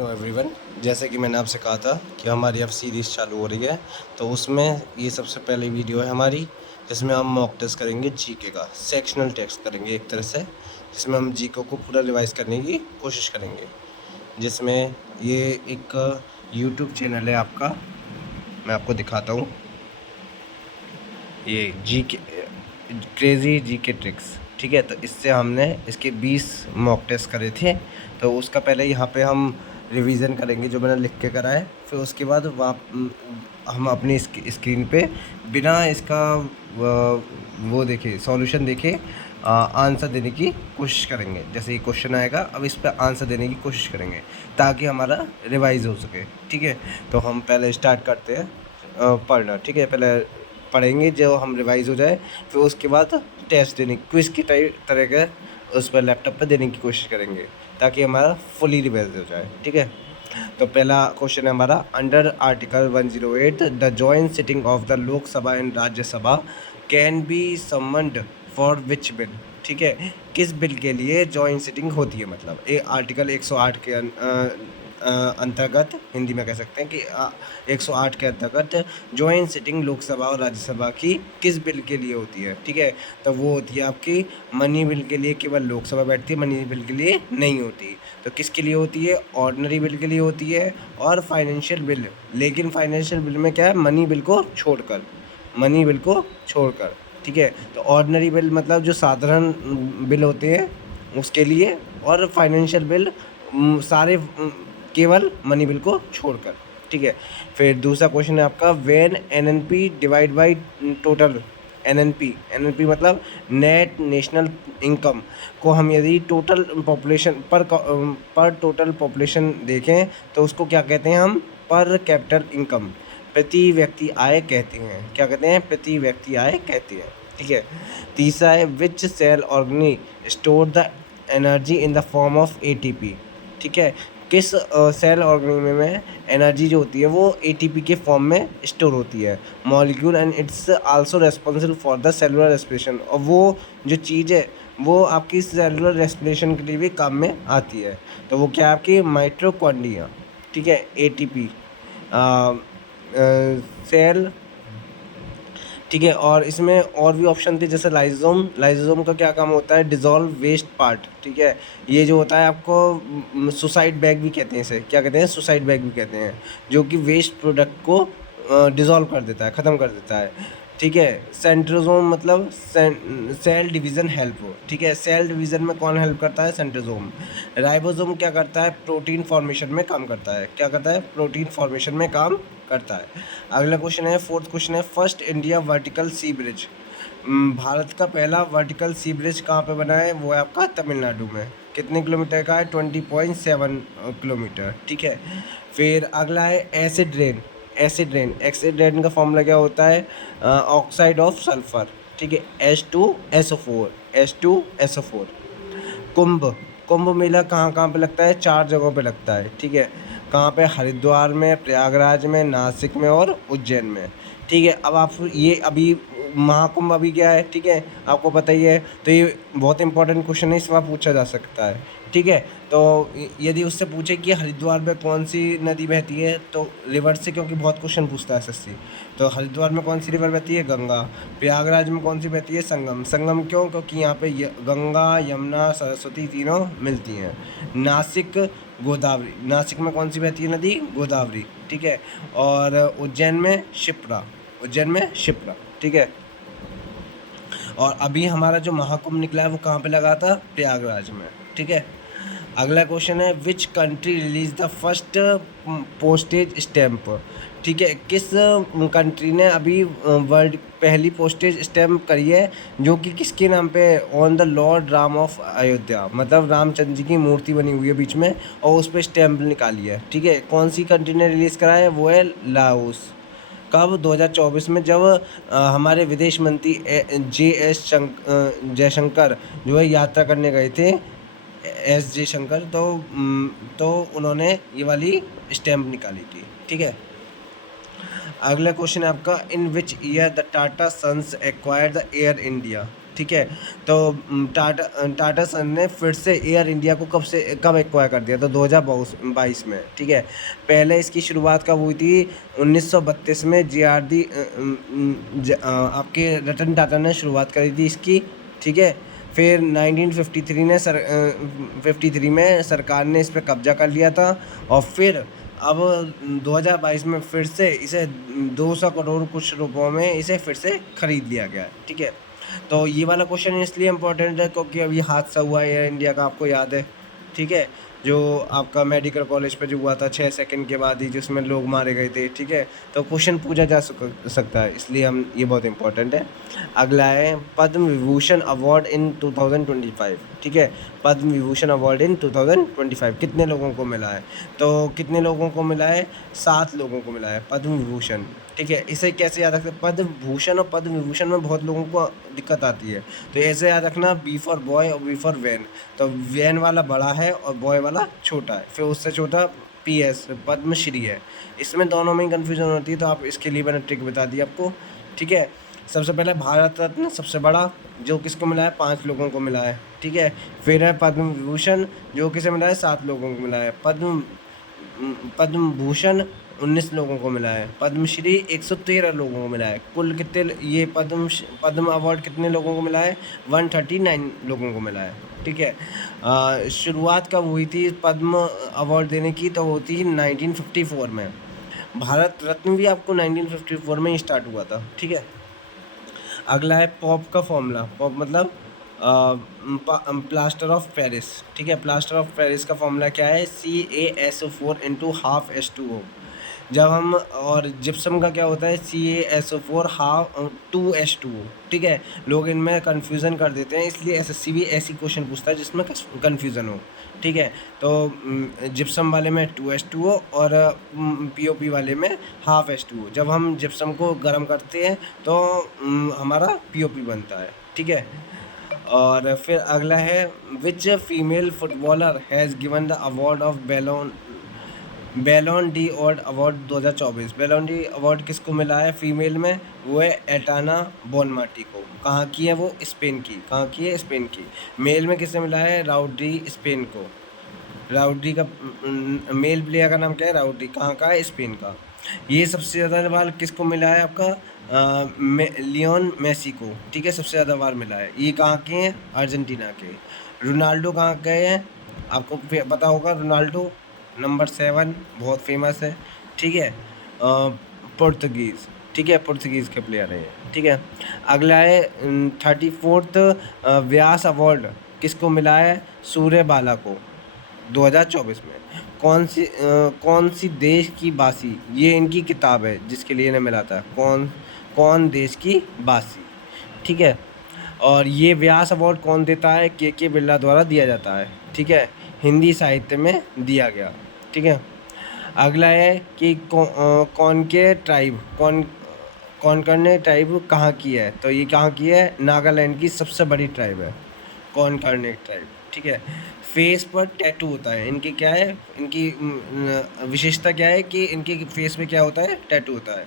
Hello everyone. जैसे कि मैंने आपसे कहा था कि हमारी अब सीरीज़ चालू हो रही है, तो उसमें ये सबसे पहली वीडियो है हमारी, जिसमें हम मॉक टेस्ट करेंगे जीके का, सेक्शनल टेस्ट करेंगे एक तरह से, जिसमें हम जीके को पूरा रिवाइज करने की कोशिश करेंगे। जिसमें ये एक यूट्यूब चैनल है आपका, मैं आपको दिखाता हूँ, ये जीके क्रेज़ी जीके ट्रिक्स। ठीक है, तो इससे हमने इसके 20 मॉक टेस्ट करे थे। तो उसका पहले यहाँ पे हम रिवीजन करेंगे जो मैंने लिख के करा है, फिर उसके बाद हम अपनी स्क्रीन पे बिना इसका वो देखे, सॉल्यूशन देखे आंसर देने की कोशिश करेंगे। जैसे ये क्वेश्चन आएगा, अब इस पर आंसर देने की कोशिश करेंगे ताकि हमारा रिवाइज हो सके। ठीक है, तो हम पहले स्टार्ट करते हैं पढ़ना। ठीक है, पहले पढ़ेंगे जो हम रिवाइज हो जाए, फिर उसके बाद टेस्ट देने क्विज़ की तरह के उस पर लैपटॉप पे देने की कोशिश करेंगे ताकि हमारा फुली रिवाइज हो जाए। ठीक है, तो पहला क्वेश्चन है हमारा, under article 108 the joint sitting of the Lok Sabha and Rajya Sabha can be summoned for which bill. ठीक है, किस बिल के लिए जॉइंट सिटिंग होती है, मतलब ये आर्टिकल 108 के अंतर्गत, हिंदी में कह सकते हैं कि 108 के अंतर्गत जॉइंट सिटिंग लोकसभा और राज्यसभा की किस बिल के लिए होती है। ठीक है, तो वो होती है आपकी मनी बिल के लिए। केवल लोकसभा बैठती है, मनी बिल के लिए नहीं होती। तो किसके लिए होती है? ऑर्डिनरी बिल के लिए होती है और फाइनेंशियल बिल। लेकिन फाइनेंशियल बिल में क्या है? मनी बिल को छोड़कर, मनी बिल को छोड़कर। ठीक है, तो ऑर्डिनरी बिल मतलब जो साधारण बिल होते हैं उसके लिए, और फाइनेंशियल बिल सारे केवल मनी बिल को छोड़कर। ठीक है, फिर दूसरा क्वेश्चन है आपका, when NNP divide by total. NNP मतलब नेट नेशनल इनकम को हम यदि टोटल पॉपुलेशन पर टोटल पॉपुलेशन देखें तो उसको क्या कहते हैं? हम पर कैपिटल इनकम, प्रति व्यक्ति आय कहते हैं। क्या कहते हैं? प्रति व्यक्ति आय कहते हैं। ठीक है, तीसरा है, which cell organelle store the energy in the form of ATP. ठीक है, किस सेल ऑर्गेनिज्म में एनर्जी जो होती है वो एटीपी के फॉर्म में स्टोर होती है। Molecule and it's also responsible for the cellular respiration, और वो जो चीज़ है वो आपकी सेलुलर रेस्पिरेशन के लिए भी काम में आती है। तो वो क्या है? आपकी माइटोकॉन्ड्रिया। ठीक है, एटीपी सेल। ठीक है, और इसमें और भी ऑप्शन थे जैसे लाइजोम का क्या काम होता है? Dissolve west part. ठीक है, ये जो होता है आपको सुसाइड बैग भी कहते हैं, इसे क्या कहते हैं? सुसाइड बैग भी कहते हैं, जो कि वेस्ट प्रोडक्ट को डिज़ोल्व कर देता है, ख़त्म कर देता है। ठीक है, सेंट्रोजोम मतलब सेल डिवीज़न हेल्प हो। ठीक है, सेल डिवीज़न में कौन हेल्प करता है? सेंट्रोजोम। राइबोसोम क्या करता है? प्रोटीन फॉर्मेशन में काम करता है। क्या करता है? प्रोटीन फॉर्मेशन में काम करता है। अगला क्वेश्चन है, फोर्थ क्वेश्चन है, फर्स्ट इंडिया वर्टिकल सी ब्रिज। भारत का पहला वर्टिकल सी ब्रिज कहाँ पे बना है? वो है आपका तमिलनाडु में। कितने किलोमीटर का है? 20.7 किलोमीटर। ठीक है, फिर अगला है एसिड रेन। एसिड रेन का फॉर्मूला क्या होता है? Oxide of sulphur. ठीक है, H2SO4। कुंभ मेला कहाँ कहाँ पे लगता है? 4 जगहों पे लगता है। ठीक है, कहाँ पे? हरिद्वार में, प्रयागराज में, नासिक में और उज्जैन में। ठीक है, अब आप ये अभी महाकुंभ अभी क्या है? ठीक है, आपको पता ही है। तो ये बहुत इंपॉर्टेंट क्वेश्चन है, इस बार पूछा जा सकता है। ठीक है, तो यदि उससे पूछे कि हरिद्वार में कौन सी नदी बहती है, तो रिवर से, क्योंकि बहुत क्वेश्चन पूछता है एसएससी। तो हरिद्वार में कौन सी रिवर बहती है? गंगा। प्रयागराज में कौन सी बहती है? संगम। संगम क्यों? क्योंकि यहाँ पे गंगा, यमुना, सरस्वती तीनों मिलती हैं। नासिक, गोदावरी। नासिक में कौन सी बहती है नदी? गोदावरी। ठीक है, और उज्जैन में शिप्रा। ठीक है, और अभी हमारा जो महाकुंभ निकला है वो कहाँ पे लगा था? प्रयागराज में। ठीक है, अगला क्वेश्चन है, which country release the first postage stamp. ठीक है, किस कंट्री ने अभी वर्ल्ड पहली पोस्टेज स्टैम्प करी है, जो कि किसके नाम पे? On the Lord Ram of Ayodhya, मतलब रामचंद्र जी की मूर्ति बनी हुई है बीच में और उस पर स्टैम्प निकाली है। ठीक है, कौन सी कंट्री ने रिलीज़ करा है? वो है लाओस। कब? 2024 में, जब हमारे विदेश मंत्री जयशंकर जो है यात्रा करने गए थे, एस जयशंकर, तो उन्होंने ये वाली स्टैम्प निकाली थी। ठीक है, अगला क्वेश्चन है आपका, in which year the Tata Sons acquire the Air India. ठीक है। तो टाटा सन ने फिर से एयर इंडिया को कब एक्वायर कर दिया? तो 2022 में, ठीक है। पहले इसकी शुरुआत कब हुई थी? 1932 में आपके रतन टाटा ने शुरुआत करी थी इसकी, ठीक है। फिर 1953 में सरकार ने इस पे कब्जा कर लिया था, और फिर अब 2022 में फिर से इसे 200 करोड़ कुछ रुपयों में इसे फिर से खरीद लिया गया है, ठीक है। तो ये वाला क्वेश्चन इसलिए इम्पोर्टेंट है क्योंकि अभी हादसा हुआ है एयर इंडिया का, आपको याद है, ठीक है। जो आपका मेडिकल कॉलेज पे जो हुआ था 6 सेकंड के बाद ही, जिसमें लोग मारे गए थे, ठीक है। तो क्वेश्चन पूछा जा सकता है, इसलिए हम ये बहुत इंपॉर्टेंट है। अगला है पद्म विभूषण अवार्ड इन 2025, ठीक है। पद्म विभूषण अवार्ड इन 2025 कितने लोगों को मिला है? तो कितने लोगों को मिला है? 7 लोगों को मिला है पद्म विभूषण, ठीक है। इसे कैसे याद रखते हैं? पद्म भूषण और पद्म विभूषण में बहुत लोगों को दिक्कत आती है, तो ऐसे याद रखना, बी फॉर बॉय और वी फॉर वैन। तो वैन वाला बड़ा है और बॉय वाला छोटा है, फिर उससे छोटा PS पद्मश्री है। इसमें दोनों में ही कन्फ्यूजन होती है, तो आप इसके लिए मैंने ट्रिक बता दी आपको, ठीक है। सबसे पहले भारत रत्न सबसे बड़ा, जो किसको मिला है? 5 लोगों को मिला है, ठीक है। फिर है पद्म विभूषण, जो किसे मिला है? 7 लोगों को मिला है। पद्म भूषण 19 लोगों को मिला है। पद्मश्री 113 लोगों को मिला है। कुल कितने ये पद्म अवार्ड कितने लोगों को मिला है? 139 लोगों को मिला है, ठीक है। शुरुआत कब हुई थी पद्म अवार्ड देने की? तो वो थी 1954 में। भारत रत्न भी आपको 1954 में ही स्टार्ट हुआ था, ठीक है। अगला है पॉप का फॉर्मूला। पॉप मतलब प्लास्टर ऑफ पेरिस, ठीक है। प्लास्टर ऑफ पेरिस का फॉर्मूला क्या है? CaSO4 into half H2O। जब हम, और जिप्सम का क्या होता है? CaSO4 हाफ 2H2O, ठीक है। लोग इनमें कन्फ्यूज़न कर देते हैं, इसलिए SSC भी ऐसी क्वेश्चन पूछता है जिसमें कन्फ्यूज़न हो, ठीक है। तो जिप्सम वाले में 2H2O और POP वाले में हाफ H2O। जब हम जिप्सम को गर्म करते हैं तो हमारा POP बनता है, ठीक है। और फिर अगला है which female footballer has given the award of Ballon d'Or award 2024। Ballon D award किसको मिला है फीमेल में? वो है एटाना बोनमार्टी को। कहाँ की है वो? स्पेन की। कहाँ की है? स्पेन की। मेल में किससे मिला है? राउडी, स्पेन को। राउडी का मेल प्लेयर का नाम क्या है? राउडी। कहाँ का है? स्पेन का। ये सबसे ज़्यादा बार किसको मिला है? आपका लियोन मेसी को, ठीक है। सबसे ज़्यादा बार मिला है। ये कहाँ के हैं? अर्जेंटीना के। रोनाल्डो कहाँ के हैं? आपको पता होगा, रोनाल्डो नंबर 7 बहुत फेमस है, ठीक है। पुर्तगीज़, ठीक है। पुर्तगीज़ के प्लेयर है, ठीक है। अगला है 34th व्यास अवार्ड किसको मिला है? सूर्यबाला को 2024 में। कौन सी देश की बासी, ये इनकी किताब है जिसके लिए इन्हें मिला था। कौन देश की बासी, ठीक है। और ये व्यास अवार्ड कौन देता है? के बिरला द्वारा दिया जाता है, ठीक है। हिंदी साहित्य में दिया गया, ठीक है। अगला है कि कौन के ट्राइब कौन ट्राइब कहाँ की है? तो ये कहाँ की है? नागालैंड की सबसे बड़ी ट्राइब है कौन ट्राइब, ठीक है। फेस पर टैटू होता है इनके, क्या है इनकी विशेषता क्या है? कि इनके फेस में क्या होता है? टैटू होता है।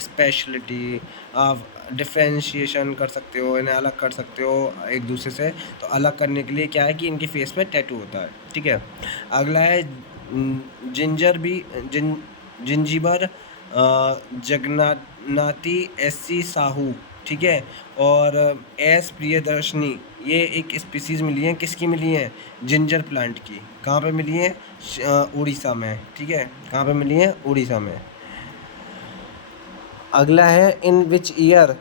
स्पेशलिटी, आप डिफ्रेंशिएशन कर सकते हो, इन्हें अलग कर सकते हो एक दूसरे से। तो अलग करने के लिए क्या है कि इनके फेस पे टैटू होता है, ठीक है। अगला है जिंजीबर जगन्नाथी SC साहू, ठीक है। और एस प्रियदर्शनी, ये एक स्पीसीज़ मिली है, किसकी मिली है? जिंजर प्लांट की। कहाँ पे मिली है? उड़ीसा में, ठीक है। कहाँ पे मिली है? उड़ीसा में। अगला है in which year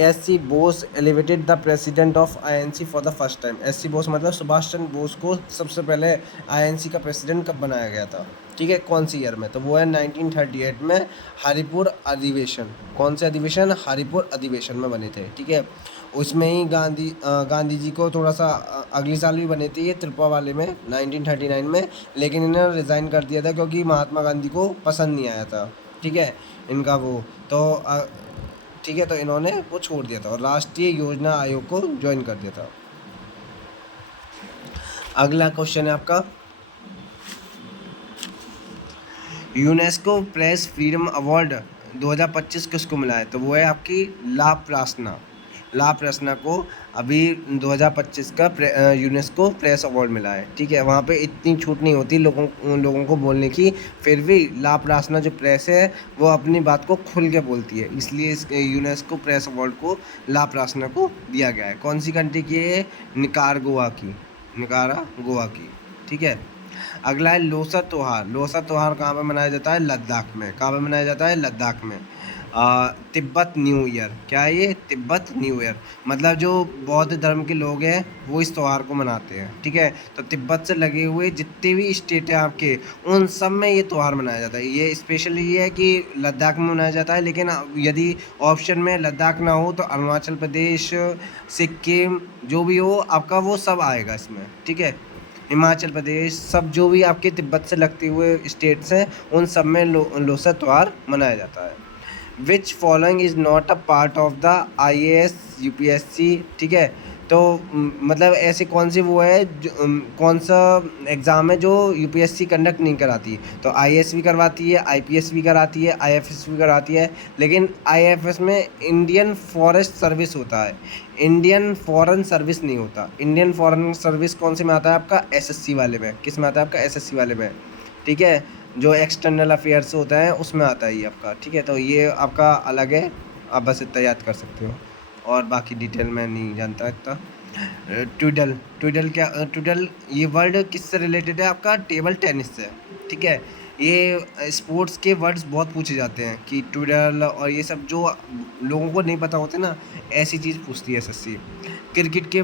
SC Bose elevated the president of INC for the first time. SC Bose मतलब सुभाष चंद्र बोस को सबसे पहले INC का प्रेसिडेंट कब बनाया गया था, ठीक है। कौन सी ईयर में? तो वो है 1938 में हरिपुर अधिवेशन। कौन से अधिवेशन? हरिपुर अधिवेशन में बने थे, ठीक है। उसमें ही गांधी जी को थोड़ा सा अगले साल भी बने थे ये त्रिपुरा वाले में 1939 में, लेकिन इन्होंने रिज़ाइन कर दिया था क्योंकि महात्मा गांधी को पसंद नहीं आया था, ठीक है, इनका वो। तो ठीक है, तो इन्होंने वो छोड़ दिया था और राष्ट्रीय योजना आयोग को ज्वाइन कर दिया था। अगला क्वेश्चन है आपका, यूनेस्को प्रेस फ्रीडम अवार्ड 2025 किसको मिला है? तो वो है आपकी ला प्रासना, ला प्रश्ना को अभी 2025 का यूनेस्को प्रेस अवार्ड मिला है। ठीक है, वहाँ पे इतनी छूट नहीं होती लोगों को बोलने की, फिर भी ला प्रश्ना जो प्रेस है वो अपनी बात को खुल के बोलती है, इसलिए इस यूनेस्को प्रेस अवार्ड को ला प्रश्ना को दिया गया है। कौन सी कंट्री की है? निकारागुआ की, निकारागुआ की। ठीक है, अगला है लोसर त्योहार। लोसर त्योहार कहाँ पे मनाया जाता है? लद्दाख में। कहाँ पे मनाया जाता है? लद्दाख में। Tibet new year. क्या है ये? Tibet new year. मतलब जो बौद्ध धर्म के लोग हैं वो इस त्यौहार को मनाते हैं। ठीक है, तो तिब्बत से लगे हुए जितने भी स्टेट हैं आपके, उन सब में ये त्यौहार मनाया जाता है। ये स्पेशली ये है कि लद्दाख में मनाया जाता है, लेकिन यदि ऑप्शन में लद्दाख ना हो तो अरुणाचल प्रदेश, सिक्किम, जो भी हो आपका वो सब आएगा इसमें। ठीक है, हिमाचल प्रदेश, सब जो भी आपके तिब्बत से लगते हुए स्टेट्स हैं उन सब में लोसर त्यौहार मनाया जाता है। Which following is not a part of the IAS UPSC। ठीक है, तो मतलब ऐसे कौन सी वो है जो कौन सा एग्ज़ाम है जो UPSC कंडक्ट नहीं कराती? तो IAS भी करवाती है, IPS भी कराती है, IFS भी कराती है, लेकिन IFS में इंडियन फॉरेस्ट सर्विस होता है, इंडियन फॉरेन सर्विस नहीं होता। इंडियन फॉरेन सर्विस कौन से में आता है आपका? SSC वाले में। किस में आता है आपका? SSC वाले में। ठीक है, जो एक्सटर्नल अफेयर्स होता है उसमें आता है ये आपका। ठीक है, तो ये आपका अलग है, आप बस इतना याद कर सकते हो, और बाकी डिटेल में नहीं जानता इतना। ट्विडल, ट्विडल क्या? ट्विडल ये वर्ड किससे रिलेटेड है आपका? टेबल टेनिस से। ठीक है, ये स्पोर्ट्स के वर्ड्स बहुत पूछे जाते हैं कि ट्विडल और ये सब जो लोगों को नहीं पता होते ना, ऐसी चीज़ पूछती है SSC। क्रिकेट के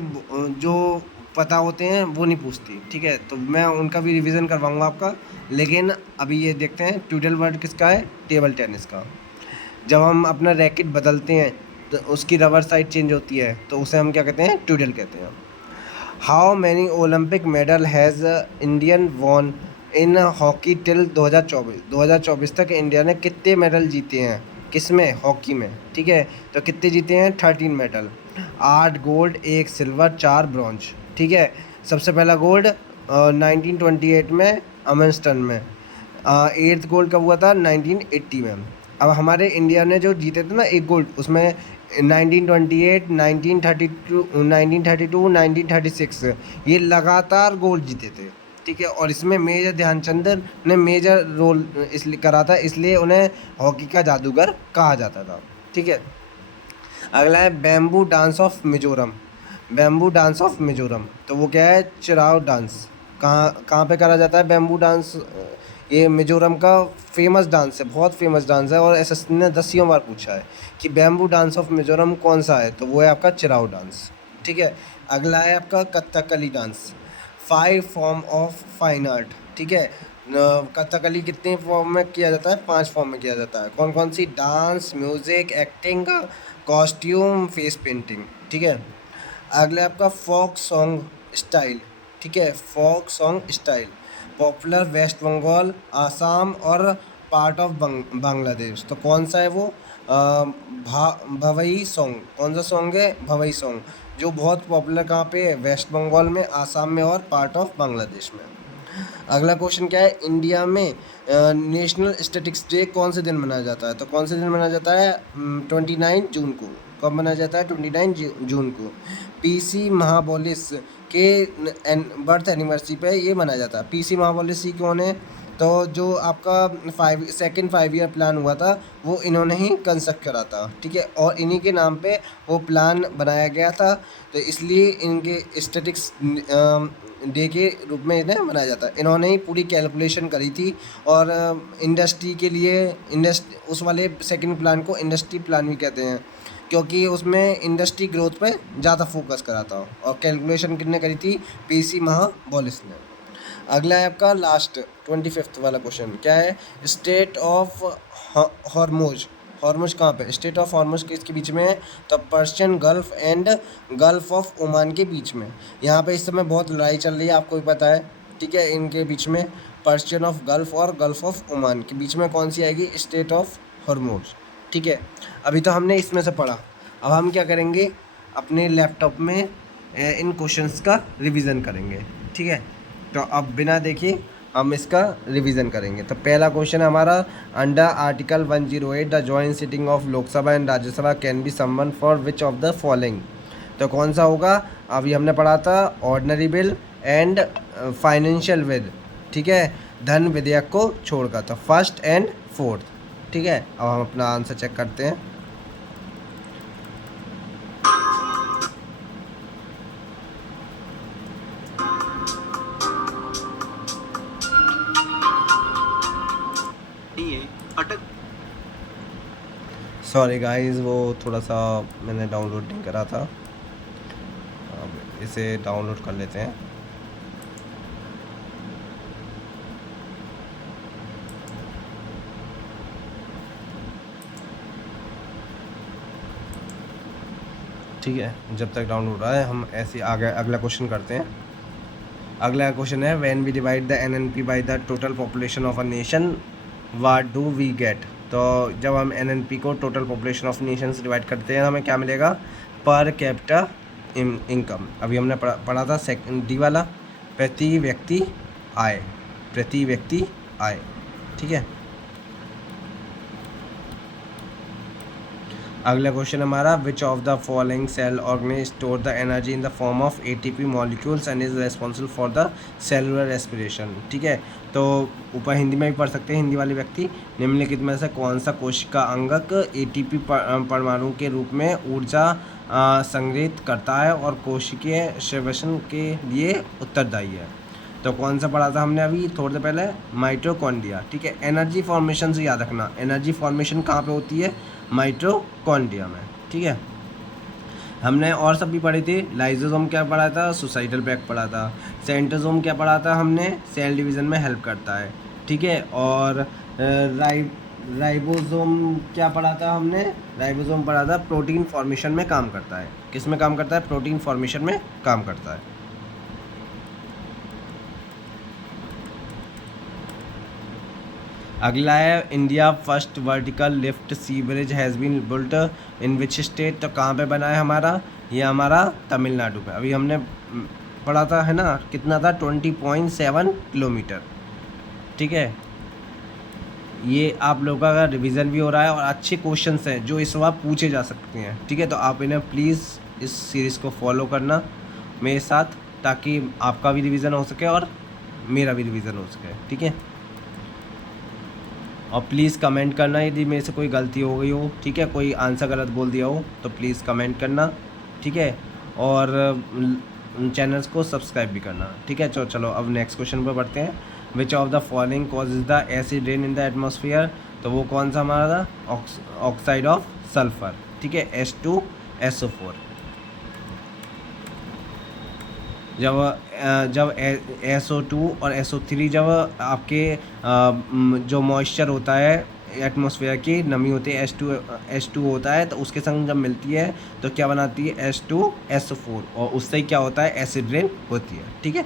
जो पता होते हैं वो नहीं पूछती। ठीक है, तो मैं उनका भी रिवीजन करवाऊंगा आपका, लेकिन अभी ये देखते हैं ट्विडल वर्ड किसका है? टेबल टेनिस का। जब हम अपना रैकेट बदलते हैं तो उसकी रबर साइड चेंज होती है, तो उसे हम क्या कहते हैं? ट्विडल कहते हैं। How many Olympic medal has Indian von in hockey till 2024? 2024 तक इंडिया ने कितने मेडल जीते हैं? किसमें? हॉकी में। ठीक है, तो कितने जीते हैं? 13 मेडल। 8 gold, 1 silver, 4 bronze. ठीक है, सबसे पहला गोल्ड 1928 में अमेंस्टन में। 8th गोल्ड कब हुआ था? 1980 में। अब हमारे इंडिया ने जो जीते थे ना एक गोल्ड, उसमें 1928, 1932, 1932, 1936 ये लगातार गोल्ड जीते थे। ठीक है, और इसमें मेजर ध्यानचंद ने मेजर रोल इसलिए करा था, इसलिए उन्हें हॉकी का जादूगर कहा जाता था। ठीक है, अगला है bamboo dance of Mizoram. Bamboo dance of Mizoram, तो वो क्या है? चिराव डांस। कहाँ कहाँ पे करा जाता है बैम्बू डांस? ये मिजोरम का फेमस डांस है, बहुत फेमस डांस है, और SSC ने 10 बार पूछा है कि बैम्बू डांस ऑफ मिजोरम कौन सा है, तो वो है आपका चिराव डांस। ठीक है, अगला है आपका Kathakali dance. 5 form of fine art. ठीक है, कथकली कितने फॉर्म में किया जाता है? 5 फॉर्म में किया जाता है। कौन कौन सी? Dance, music, acting, costume, face painting. ठीक है, अगला आपका फोक सॉन्ग स्टाइल। ठीक है, folk song style popular West Bengal, Assam और पार्ट ऑफ बांग्लादेश। तो कौन सा है वो? भवई सॉन्ग। कौन सा सॉन्ग है? भवई सॉन्ग, जो बहुत पॉपुलर कहाँ पे है? वेस्ट बंगाल में, आसाम में और पार्ट ऑफ बांग्लादेश में। अगला क्वेश्चन क्या है? इंडिया में नेशनल स्टैटिक्स डे कौन से दिन मनाया जाता है? तो कौन से दिन मनाया जाता है? 29 जून को। कब मनाया जाता है? 29 जून को। PC महाबोलिस के बर्थ एनिवर्सरी पे ये मनाया जाता है। PC महाबोलिस ही कौन है? तो जो आपका सेकंड 5 ईयर प्लान हुआ था वो इन्होंने ही कंस्ट्रक्ट करा था। ठीक है, और इन्हीं के नाम पे वो प्लान बनाया गया था, तो इसलिए इनके स्टैटिक्स डे के रूप में इन्हें मनाया जाता है। इन्होंने ही पूरी कैलकुलेशन करी थी, और इंडस्ट्री के लिए उस वाले सेकंड प्लान को इंडस्ट्री प्लान भी कहते हैं, क्योंकि उसमें इंडस्ट्री ग्रोथ पे ज़्यादा फोकस करा था, और कैलकुलेशन किसने करी थी? PC महाबोलिस ने। अगला है आपका लास्ट 25th वाला क्वेश्चन। क्या है? State of Hormuz. हॉर्मुज कहाँ पे? स्टेट ऑफ हॉर्मुज किसके बीच में है? तो Persian gulf and gulf of Oman के बीच में। यहाँ पे इस समय बहुत लड़ाई चल रही है, आपको भी पता है। ठीक है, इनके बीच में पर्शियन ऑफ गल्फ और गल्फ ऑफ ओमान के बीच में कौन सी आएगी? State of Hormuz. ठीक है, अभी तो हमने इसमें से पढ़ा, अब हम क्या करेंगे? अपने लैपटॉप में इन क्वेश्चंस का रिवीजन करेंगे। ठीक है, तो अब बिना देखे हम इसका रिवीजन करेंगे। तो पहला क्वेश्चन हमारा, under article 108 the joint sitting of Lok Sabha and Rajya Sabha can be someone for which of the following. तो कौन सा होगा, अभी हमने पढ़ा था ordinary bill and financial bill, ठीक है, धन विधेयक को छोड़कर, तो फर्स्ट एंड फोर्थ, ठीक है। अब हम अपना आंसर चेक करते हैं। सॉरी गाइस, वो थोड़ा सा मैंने डाउनलोड नहीं करा था, अब इसे डाउनलोड कर लेते हैं। ठीक है, जब तक डाउनलोड हो रहा है हम ऐसे आगे अगला क्वेश्चन करते हैं। अगला क्वेश्चन है, when we divide the NNP by the total population of a nation what do we get. तो जब हम एनएनपी को टोटल पॉपुलेशन ऑफ नेशन से डिवाइड करते हैं हमें क्या मिलेगा, पर कैपिटा इनकम। अभी हमने पढ़ा था सेकंड डी वाला, प्रति व्यक्ति आय, प्रति व्यक्ति आय, ठीक है। अगला क्वेश्चन हमारा, which of the following cell organize store the energy in the form of ATP molecules and is responsible for the cellular respiration, ठीक है। तो ऊपर हिंदी में भी पढ़ सकते हैं हिंदी वाले व्यक्ति, निम्नलिखित में से कौन सा कोशिका अंगक एटीपी परमाणु के रूप में ऊर्जा संग्रहित करता है और कोशिकीय श्वसन के लिए उत्तरदायी है। तो कौन सा पढ़ा था हमने अभी थोड़ी देर पहले, माइटोकॉन्ड्रिया, ठीक है। एनर्जी फॉर्मेशन से याद रखना, एनर्जी फॉर्मेशन कहाँ पे होती है, माइटोकॉन्ड्रिया में, ठीक है। हमने और सब भी पढ़े थे, लाइजोसोम क्या पढ़ा था, सुसाइडल बैग पढ़ा था, सेंट्रोसोम क्या पढ़ा था हमने, सेल डिवीज़न में हेल्प करता है, ठीक है। और राइबोसोम क्या पढ़ा था हमने, राइबोसोम पढ़ा था प्रोटीन फॉर्मेशन में काम करता है। किस में काम करता है, प्रोटीन फॉर्मेशन में काम करता है। अगला है, India first vertical lift sea bridge has been built in which state. तो कहाँ पे बना है हमारा, ये हमारा तमिलनाडु पे। अभी हमने पढ़ा था, है ना, कितना था, 20.7 किलोमीटर, ठीक है। ये आप लोगों का रिवीजन भी हो रहा है और अच्छे क्वेश्चंस हैं जो इस बार पूछे जा सकते हैं, ठीक है। तो आप इन्हें प्लीज़ इस सीरीज़ को फॉलो करना मेरे साथ, ताकि आपका भी रिवीजन हो सके और मेरा भी रिवीजन हो सके, ठीक है। और प्लीज़ कमेंट करना यदि मेरे से कोई गलती हो गई हो, ठीक है, कोई आंसर गलत बोल दिया हो तो प्लीज़ कमेंट करना, ठीक है। और चैनल्स को सब्सक्राइब भी करना, ठीक है। चलो अब नेक्स्ट क्वेश्चन पर बढ़ते हैं। विच of the following causes the acid rain in the atmosphere. तो वो कौन सा हमारा, ऑक्साइड ऑफ सल्फर, ठीक है, H2SO4। जब SO2 और SO3 जब आपके जो मॉइस्चर होता है एटमॉस्फेयर की नमी होती है, H2 होता है, तो उसके संग जब मिलती है तो क्या बनाती है, H2SO4, और उससे क्या होता है, एसिड रेन होती है, ठीक है।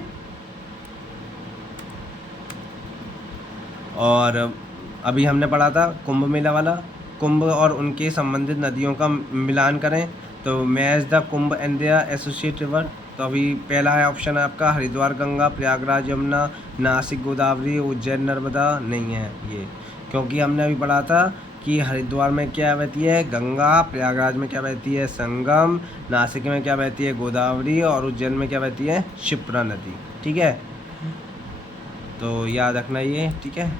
और अभी हमने पढ़ा था कुंभ मेला वाला, कुंभ और उनके संबंधित नदियों का मिलान करें, तो match the Kumbh and their associate river. तो अभी पहला है ऑप्शन है आपका, हरिद्वार गंगा, प्रयागराज यमुना, नासिक गोदावरी, उज्जैन नर्मदा। नहीं है ये, क्योंकि हमने अभी पढ़ा था कि हरिद्वार में क्या बहती है, गंगा, प्रयागराज में क्या बहती है, संगम, नासिक में क्या बहती है, गोदावरी, और उज्जैन में क्या बहती है, क्षिप्रा नदी, ठीक है। तो याद रखना ये, ठीक है।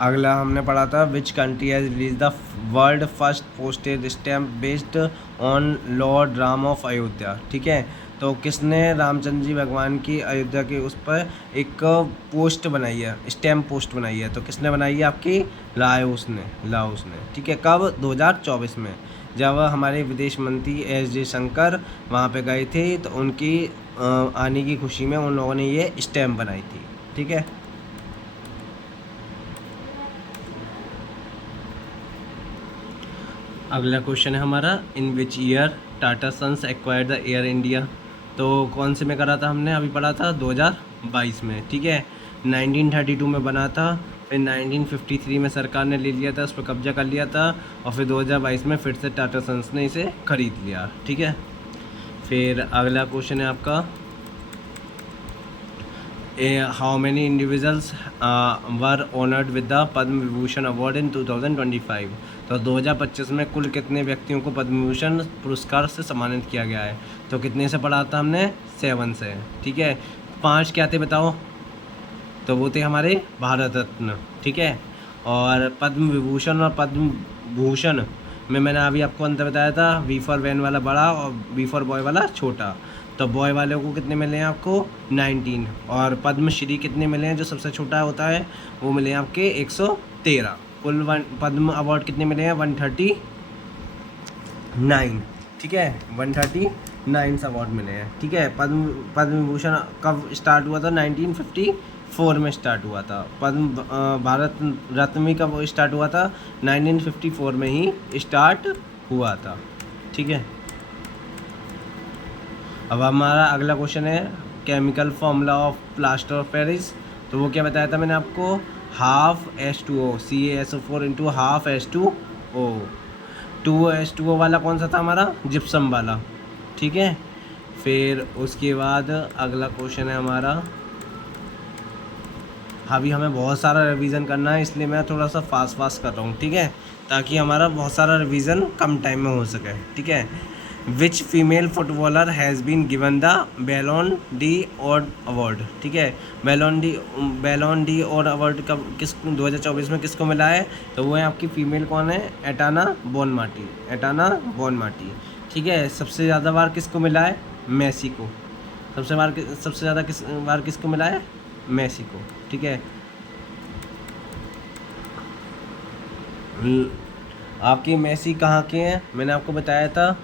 अगला हमने पढ़ा था, which country has release the world first postage stamp based on Lord Ram of Ayodhya, ठीक है। तो किसने रामचंद्र जी भगवान की अयोध्या के उस पर एक पोस्ट बनाई है, स्टैम्प पोस्ट बनाई है। तो किसने बनाई है आपकी, लाओस ने, ठीक है। कब, 2024 में, जब हमारे विदेश मंत्री एस जयशंकर वहाँ पे गए थे, तो उनकी आने की खुशी में उन लोगों ने ये स्टैम्प बनाई थी, ठीक है। अगला क्वेश्चन है हमारा, in which year Tata Sons acquired the Air India. तो कौन से में करा था हमने, अभी पढ़ा था 2022 में, ठीक है। 1932 में बना था, फिर 1953 में सरकार ने ले लिया था, उस पर कब्जा कर लिया था, और फिर 2022 में फिर से टाटा सन्स ने इसे ख़रीद लिया, ठीक है। फिर अगला क्वेश्चन है आपका, how many individuals were honoured with the Padma Vibhushan award in 2025। तो 2025 में कुल कितने व्यक्तियों को पद्म विभूषण पुरस्कार से सम्मानित किया गया है? तो कितने से पढ़ा था हमने? 7 से। ठीक है, 5 क्या थे बताओ? तो वो थे हमारे भारत रत्न। ठीक है, और पद्म विभूषण और पद्म भूषण में मैंने अभी आपको अंतर बताया था, वी फॉर वैन वाला बड़ा और बी फॉर बॉय वाला छोटा। तो बॉय वाले को कितने मिले हैं आपको? 19। और पद्मश्री कितने मिले हैं? जो सबसे छोटा होता है वो मिले हैं आपके 113। कुल पद्म अवार्ड कितने मिले हैं? 139। ठीक है, 139 अवार्ड मिले हैं। ठीक है, पद्म विभूषण कब स्टार्ट हुआ था? 1954 में स्टार्ट हुआ था। पद्म भारत रत्न भी कब स्टार्ट हुआ था? 1954 में ही स्टार्ट हुआ था। ठीक है, अब हमारा अगला क्वेश्चन है chemical formula of plaster of Paris. तो वो क्या बताया था मैंने आपको? Half H2O CaSO4 into half H2O। 2H2O वाला कौन सा था हमारा? जिप्सम वाला। ठीक है, फिर उसके बाद अगला क्वेश्चन है हमारा, अभी हमें बहुत सारा रिवीजन करना है इसलिए मैं थोड़ा सा फास्ट कर रहा हूँ। ठीक है, ताकि हमारा बहुत सारा रिवीजन कम टाइम में हो सके। ठीक है, which female footballer has been given the Ballon d'Or award? ठीक है, बैलोन डी और अवार्ड कब 2024 में किसको मिला है? तो वो है आपकी फीमेल कौन है? एटाना बोनमाटी। ठीक है, सबसे ज़्यादा बार किसको मिला है? मेसी को। सबसे ज़्यादा बार किसको मिला है? मेसी को। ठीक है, आपकी मेसी कहाँ के हैं? मैंने आपको बताया था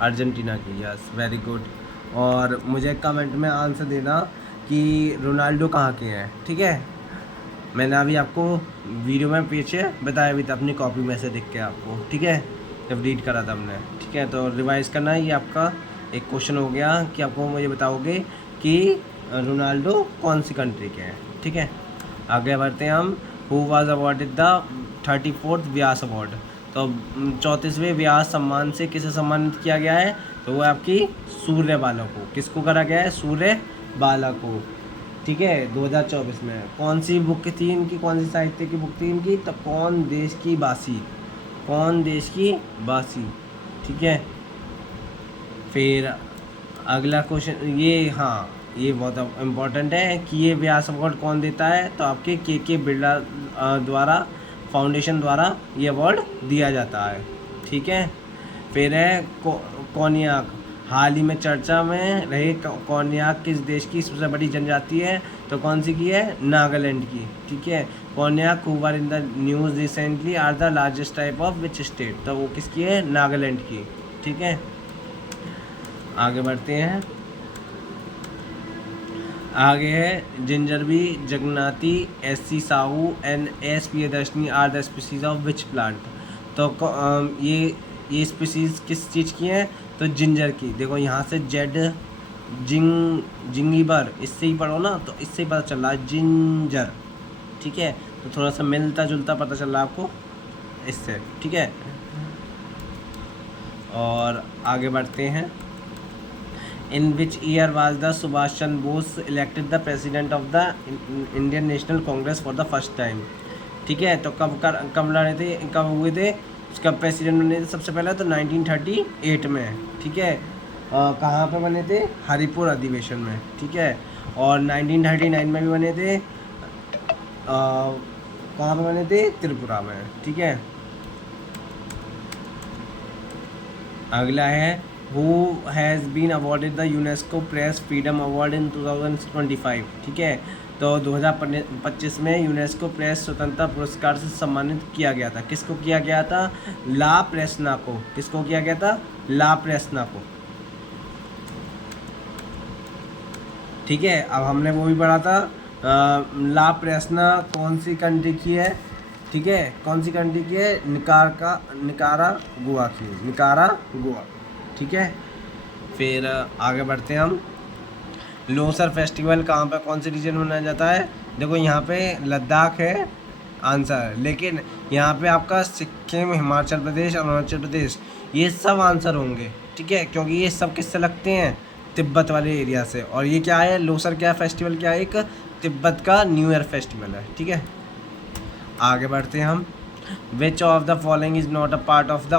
अर्जेंटीना की। Yes, very good. और मुझे कमेंट में आंसर देना कि रोनाल्डो कहाँ के हैं। ठीक है, मैंने अभी आपको वीडियो में पीछे बताया भी था अपनी कॉपी में से देख के आपको। ठीक है, जब रीड करा था हमने। ठीक है, तो रिवाइज़ करना है। ये आपका एक क्वेश्चन हो गया कि आपको मुझे बताओगे कि रोनाल्डो कौन सी कंट्री के हैं। ठीक है, आगे बढ़ते हैं हम। Who was awarded the 34th Vyas award? तो 34वें व्यास सम्मान से किसे सम्मानित किया गया है? तो वो आपकी सूर्यबाला को। किसको करा गया है? सूर्यबाला को। ठीक है, 2024 में। कौन सी बुक थी इनकी? कौन सी साहित्य की बुक थी इनकी? तो कौन देश की बासी। ठीक है, फिर अगला क्वेश्चन ये बहुत इम्पोर्टेंट है कि ये व्यास अवार्ड कौन देता है? तो आपके के बिरला द्वारा फाउंडेशन द्वारा ये अवार्ड दिया जाता है। ठीक है, फिर है कोन्याक। हाल ही में चर्चा में रहे कोन्याक किस देश की सबसे बड़ी जनजाति है? तो कौन सी की है? नागालैंड की। ठीक है, Konyak who were in the news recently are the largest type of which state? तो वो किसकी है? नागालैंड की। ठीक है, आगे बढ़ते हैं। आगे है Zingiber, jagannathii, SC Sahu and S Priyadarshini are the species of which plant? तो ये स्पीसीज किस चीज़ की हैं? तो जिंजर की। देखो यहाँ से जिंगीबर इससे ही पढ़ो ना, तो इससे ही पता चल रहा है जिंजर। ठीक है, तो थोड़ा सा मिलता जुलता पता चल रहा है आपको इससे। ठीक है, और आगे बढ़ते हैं। In which year was the Subhash Chandra Bose elected the president of the Indian National Congress for the first time? ठीक है, तो कब हुए थे उसका प्रेसिडेंट बने थे सबसे पहले? तो 1938 में। ठीक है, कहाँ पे बने थे? हरिपुर अधिवेशन में। ठीक है, और 1939 में भी बने थे। कहाँ पे बने थे? त्रिपुरा में। ठीक है, अगला है Who has been awarded the UNESCO Press Freedom Award in 2025? ठीक है, तो 2025 में यूनेस्को प्रेस स्वतंत्रता पुरस्कार से सम्मानित किया गया था। किसको किया गया था? ला प्रेसना को। किसको किया गया था? ला प्रेसना को। ठीक है, अब हमने वो भी पढ़ा था ला प्रेसना कौन सी कंट्री की है? ठीक है, कौन सी कंट्री की है? निकारागुआ की। निकारागुआ। ठीक है, फिर आगे बढ़ते हैं हम। लोसर फेस्टिवल कहाँ पे कौन से रीजन में मनाया जाता है? देखो यहाँ पे लद्दाख है आंसर, लेकिन यहाँ पे आपका सिक्किम, हिमाचल प्रदेश, अरुणाचल प्रदेश ये सब आंसर होंगे। ठीक है, क्योंकि ये सब किससे लगते हैं? तिब्बत वाले एरिया से। और ये क्या है, लोसर क्या फेस्टिवल क्या है, एक तिब्बत का न्यू ईयर फेस्टिवल है, ठीक है। आगे बढ़ते हैं हम। विच of the following is not a part of the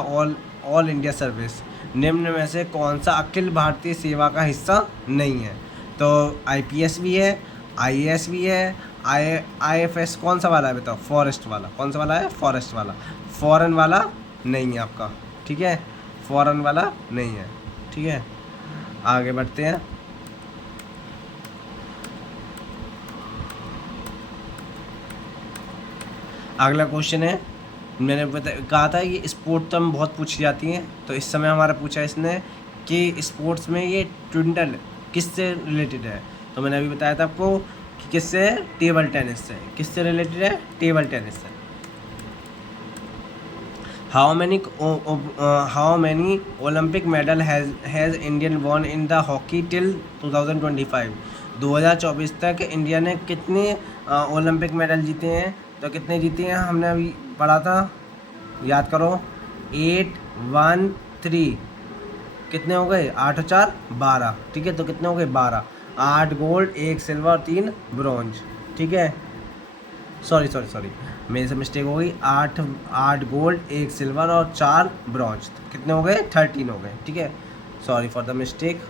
all India service, निम्न में से कौन सा अखिल भारतीय सेवा का हिस्सा नहीं है। तो आईपीएस भी है, आईएएस भी है, आईएफएस कौन सा वाला है बताओ, फॉरेस्ट वाला, कौन सा वाला है, फॉरेस्ट वाला। फॉरेन वाला नहीं है आपका, ठीक है, फॉरेन वाला नहीं है, ठीक है। आगे बढ़ते हैं। अगला क्वेश्चन है, मैंने कहा था ये स्पोर्ट टर्म बहुत पूछी जाती हैं, तो इस समय हमारा पूछा है इसने कि स्पोर्ट्स में ये ट्विंटल किससे रिलेटेड है। तो मैंने अभी बताया था आपको कि किससे, टेबल टेनिस से। किससे रिलेटेड है, टेबल टेनिस से। How many Olympic medal has Indian von in the hockey till 2025। 2024 तक इंडिया ने कितने ओलंपिक मेडल जीते हैं। तो कितने जीते हैं हमने अभी पढ़ा था, याद करो, 8, 1, 3, कितने हो गए, 8 और 4 12, ठीक है। तो कितने हो गए, 12, 8 गोल्ड, 1 सिल्वर और 3 ब्रॉन्ज, ठीक है। सॉरी मेरे से मिस्टेक हो गई, 8 गोल्ड, 1 सिल्वर और 4 ब्रॉन्ज, तो कितने हो गए, 13 हो गए, ठीक है। सॉरी फॉर द मिस्टेक,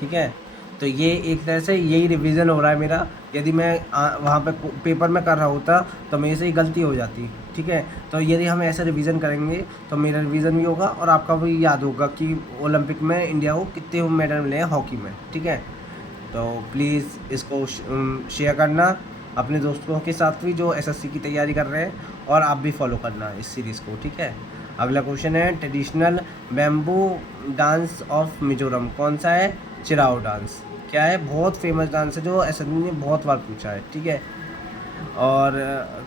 ठीक है। तो ये एक तरह से यही रिवीजन हो रहा है मेरा। यदि मैं वहाँ पे पेपर में कर रहा होता तो मेरे से ही गलती हो जाती, ठीक है। तो यदि हम ऐसे रिवीजन करेंगे तो मेरा रिवीजन भी होगा और आपका भी याद होगा कि ओलंपिक में इंडिया को कितने मेडल मिले हैं हॉकी में, ठीक है। तो प्लीज़ इसको शेयर करना अपने दोस्तों के साथ भी जो एसएससी की तैयारी कर रहे हैं, और आप भी फॉलो करना इस सीरीज़ को, ठीक है। अगला क्वेश्चन है, traditional bamboo dance of Mizoram कौन सा है, चिराओ डांस। क्या है, बहुत फेमस डांस है जो एसएससी ने बहुत बार पूछा है, ठीक है। और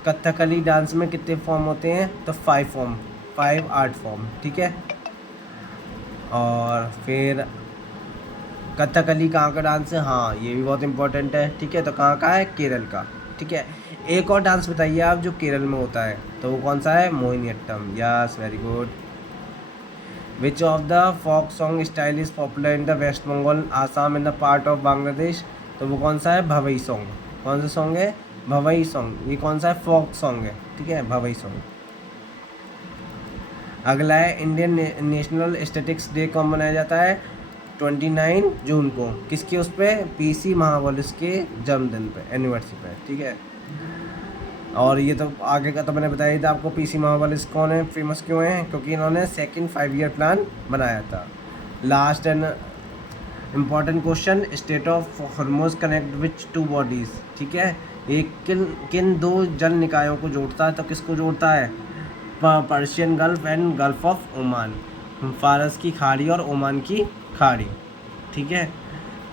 कथकली डांस में कितने फॉर्म होते हैं, तो 5 आर्ट फॉर्म, ठीक है। और फिर कथकली कहाँ का डांस है, हाँ ये भी बहुत इंपॉर्टेंट है, ठीक है। तो कहाँ का है, केरल का, ठीक है। एक और डांस बताइए आप जो केरल में होता है, तो वो कौन सा है, Mohiniyattam. Yes, very good. Which of the folk song style is popular in the West Bengal, Assam in the part of Bangladesh. तो वो कौन सा है, भवई सॉन्ग। कौन सा सॉन्ग है, भवई सॉन्ग। ये कौन सा है, फोक सॉन्ग है, ठीक है, भवई सॉन्ग। अगला है, इंडियन नेशनल स्टैटिक्स डे कब मनाया जाता है, 29 जून को। किसके उस पर, पीसी महाबलेश के जन्मदिन पे, एनिवर्सरी पे, ठीक है। और ये तो आगे का तो मैंने बताया ही था आपको, पीसी महाबलेश कौन है, फेमस क्यों है, क्योंकि इन्होंने सेकंड 5 ईयर प्लान बनाया था। Last and important question, state of Hormuz connect which 2 bodies, ठीक है। एक किन 2 जल निकायों को जोड़ता है, तो किसको जोड़ता है, Persian gulf and gulf of Oman, फारस की खाड़ी और ओमान की खाड़ी, ठीक है।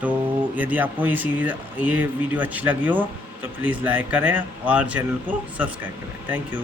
तो यदि आपको ये वीडियो अच्छी लगी हो तो प्लीज़ लाइक करें और चैनल को सब्सक्राइब करें। Thank you.